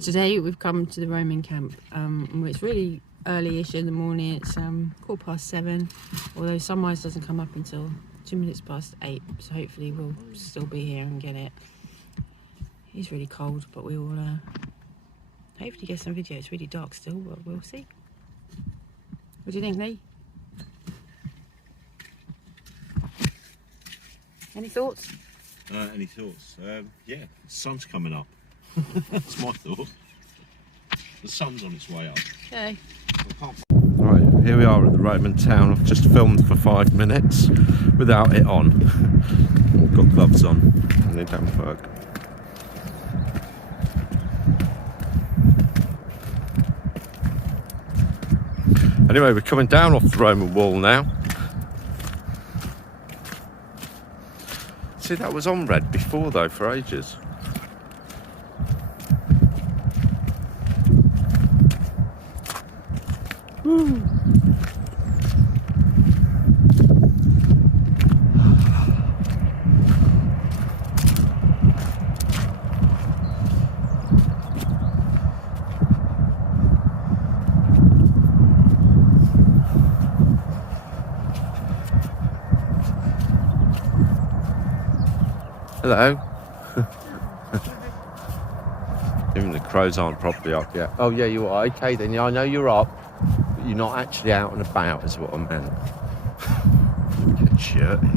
Today we've come to the Roman camp. It's really early-ish in the morning. It's 7:15, although sunrise doesn't come up until 2 minutes past 8, so hopefully we'll still be here and get it. It's really cold, but we will hopefully get some video. It's really dark still, but we'll see. What do you think, Lee? Any thoughts? Any thoughts? Yeah, the sun's coming up. That's my thought. The sun's on its way up. Okay. Right, here we are at the Roman town. I've just filmed for 5 minutes without it on. I've got gloves on and they don't work. Anyway, we're coming down off the Roman wall now. See, that was on red before though, for ages. Woo. Hello. Even the crows aren't properly up yet. Oh yeah, you are. Okay then, yeah, I know you're up, but you're not actually out and about is what I meant. Get shirty.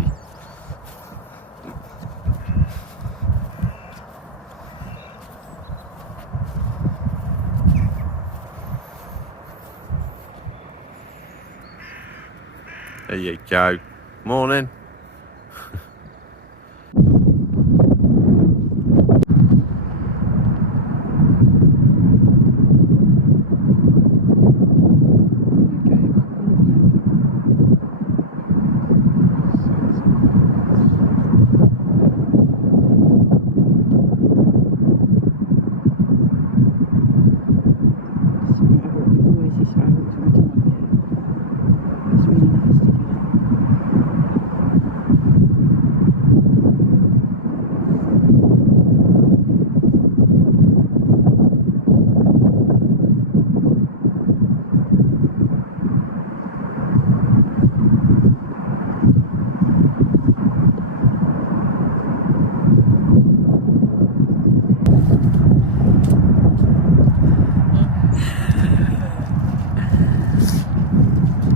There you go. Morning.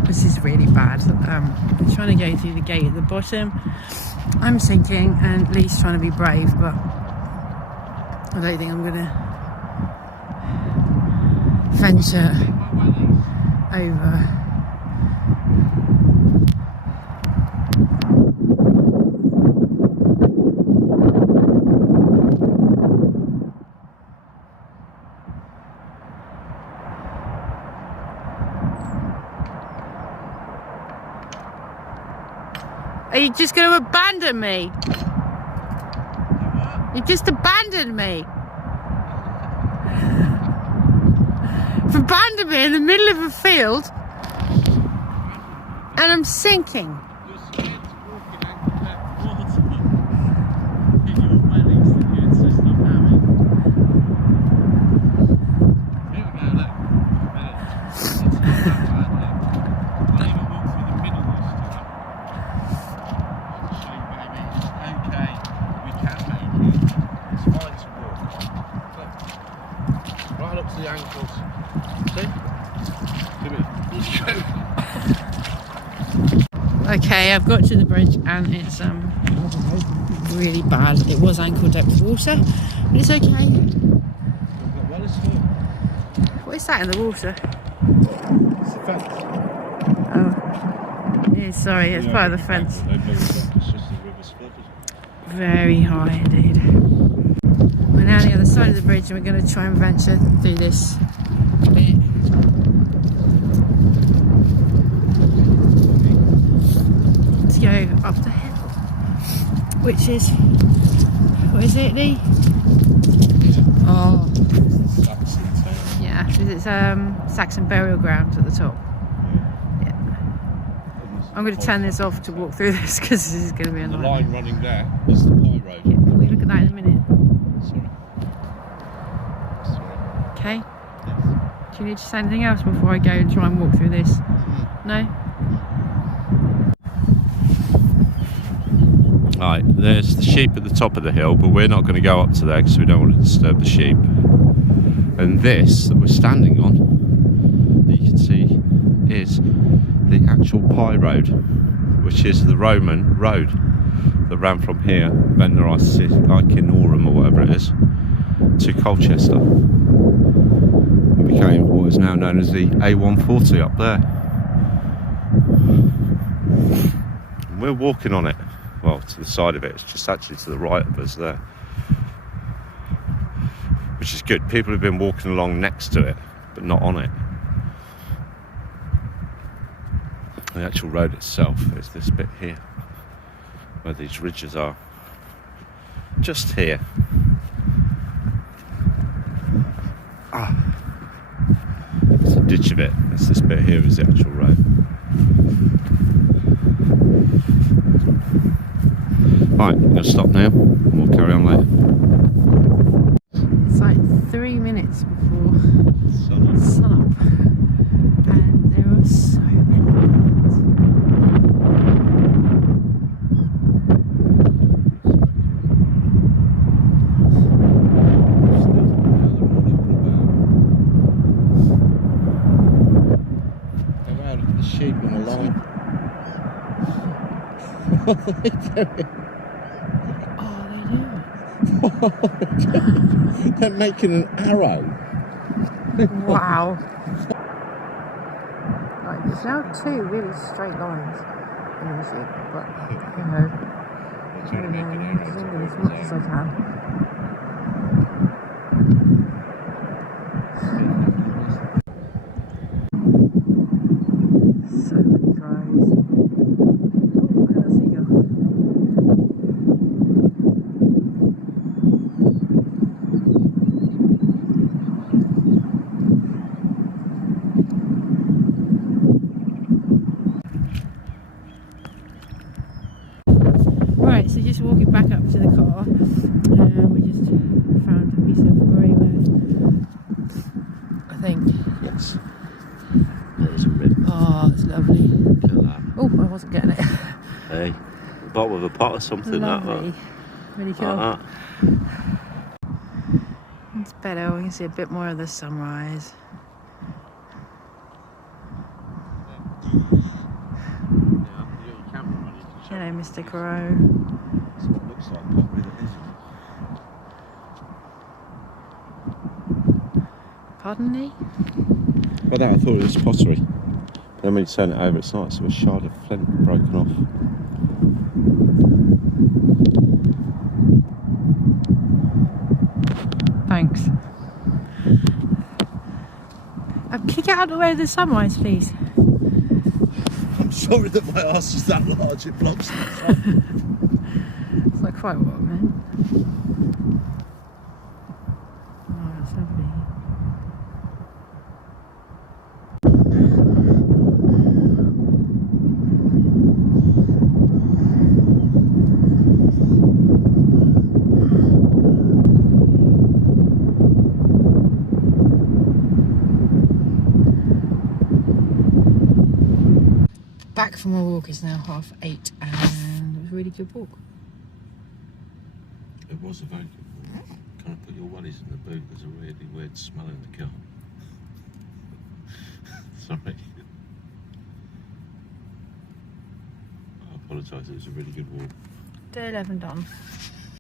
This is really bad. I'm trying to go through the gate at the bottom. I'm sinking and Lee's trying to be brave, but I don't think I'm going to venture over. Are you just going to abandon me? You just abandoned me. You've abandoned me in the middle of a field and I'm sinking. Okay, I've got to the bridge and it's really bad. It was ankle depth water, but it's okay. What is that in the water? It's the fence. Oh, yeah, sorry, it's part of the fence. Very high indeed. We're now on the other side of the bridge and we're going to try and venture through this bit. Go up the hill, which is, what is it, Lee? Oh, yeah, it's Saxon burial ground at the top. Yeah, I'm going to turn this off to walk through this because this is going to be annoying. The line running there is the pie road. Yeah, can we look at that in a minute? Sorry. okay? Do you need to say anything else before I go and try and walk through this? No? Right, there's the sheep at the top of the hill, but we're not going to go up to there because we don't want to disturb the sheep. And this that we're standing on, that you can see, is the actual Pie Road, which is the Roman road that ran from here, Veneraicinorum or whatever it is, to Colchester. It became what is now known as the A140 up there. And we're walking on it. Well, to the side of it, it's just actually to the right of us there. Which is good. People have been walking along next to it, but not on it. The actual road itself is this bit here, where these ridges are. Just here. It's a ditch of it. It's this bit here is the actual road. Right, I'm going to stop now and we'll carry on later. It's like 3 minutes before sun up, and there are so many birds. Look at the sheep on the line. What are they doing? They're making an arrow. Wow. Like, there's now 2 really straight lines in the sheep, but you know, zoom in as much as I can. So many crows. Oh, I got a seagull. Right, so just walking back up to the car, we just found a piece of grey earth, I think. Yes. There's a rib. Oh, it's lovely. Look at that. Oh, I wasn't getting it. Hey, bottom of a pot or something Lovely. like Really cool. that. It's better, we can see a bit more of the sunrise. Hello, Mr. Crow. That's what it looks like, probably that isn't. Pardon me? By that I thought it was pottery. But then when you turn it over, it's not. It's a shard of flint broken off. Thanks. Can you get out of the way of the sunrise, please? I'm sorry that my arse is that large, it blocks the sun. It's not quite what I meant. Oh, that's lovely. Back from our walk, it's now 8:30 and it was a really good walk. It was a very good walk. Can I put your wellies in the boot? There's a really weird smell in the car. Sorry. I apologise, it was a really good walk. Day 11 done.